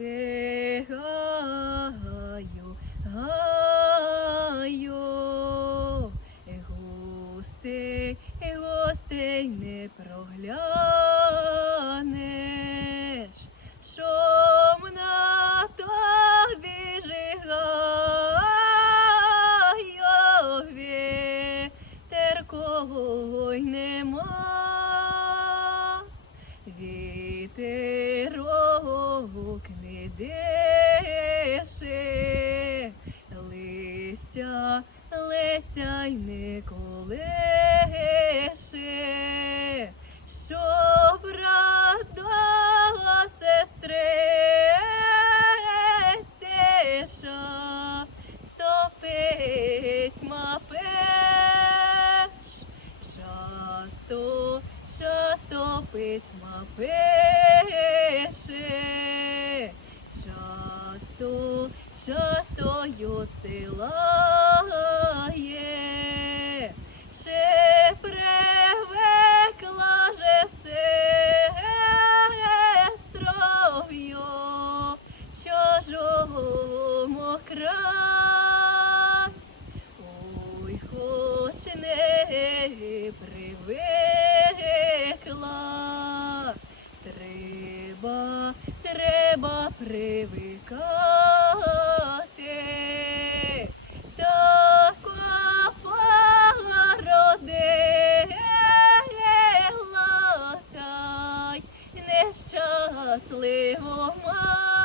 ти гаю, гаю, гостей, гостей не проглянеш, шом на тобі жигайові, теркого й нема. Вітерок не деше, листя, листя й не колише, що радала сестреша, сто письма пеш, часто, часто письма пише світу, частою цілає, ще привекла же сестров'ю чужому край, ой, хоч не привик. треба привикати, така породила та